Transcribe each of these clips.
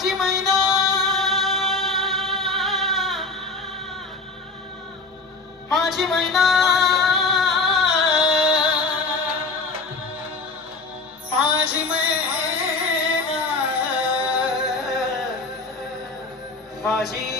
मार्गाची महिना. माझी महिना. माझी महिना. माझी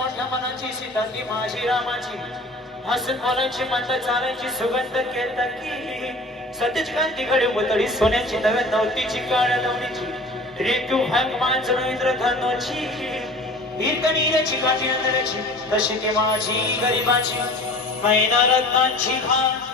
मोठ्या मनाची सीता माझी रामाची. हसून बोलायची म्हणत चालायची सुगंध केतकी सतीच कांती घडे उतळी सोन्याची नव्या नवतीची काळ्या नवनीची. ऋतू हंग मांज रवींद्र धनोची. हिरकणीची काठी अंधळ्याची तशी ती माझी गरिबाची. मैना रत्नांची घाण.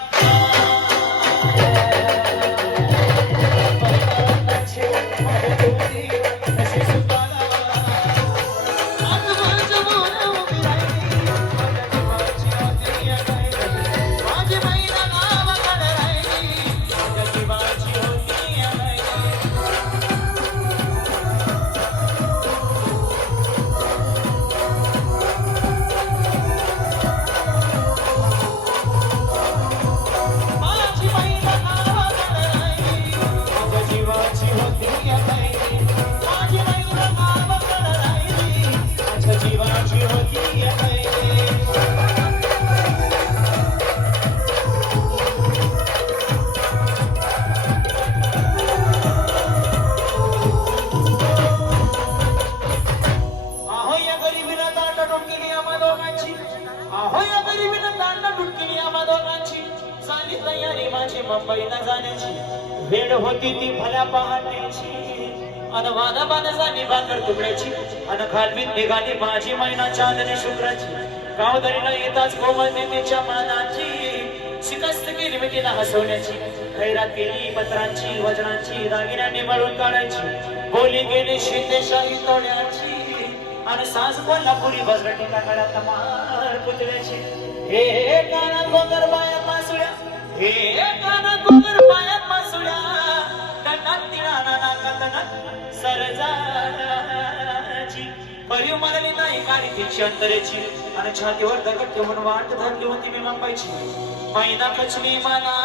दोघांची. आहो तरी गरिबीनं दांड डुटकेली आम्हा दोघांची. झाली तयारी माझी मुंबईला जाण्याची. वेळ होती ती भल्या पहाटेची. अन वादा बांध झाली भाकर तुकड्याची. अन खालवीत निघाली माझी मैना चांदणी शुक्राची. गावदरीला येताच कोमलने तिच्या मनाची. शिकस्त केली मी तिला हसवण्याची. खैरात केली पत्रांची वजनांची दागिन्यांनी मळून काढायची. बोली गेली शिंदेशाही तोड्याची. आणि सास कोल्हापुरी बसगटी काकडात मार पुतळ्याची. हे काना गोगर बाया पासुळ्या हे काना गोगर बाया पासुळ्या कन्नात तिळाना नाकात सरजाची परिव मरली नाही काळी तिची अंतरेची आणि छातीवर दगड ठेवून वाट धरली होती मी मुंबईची मैना कचली मला.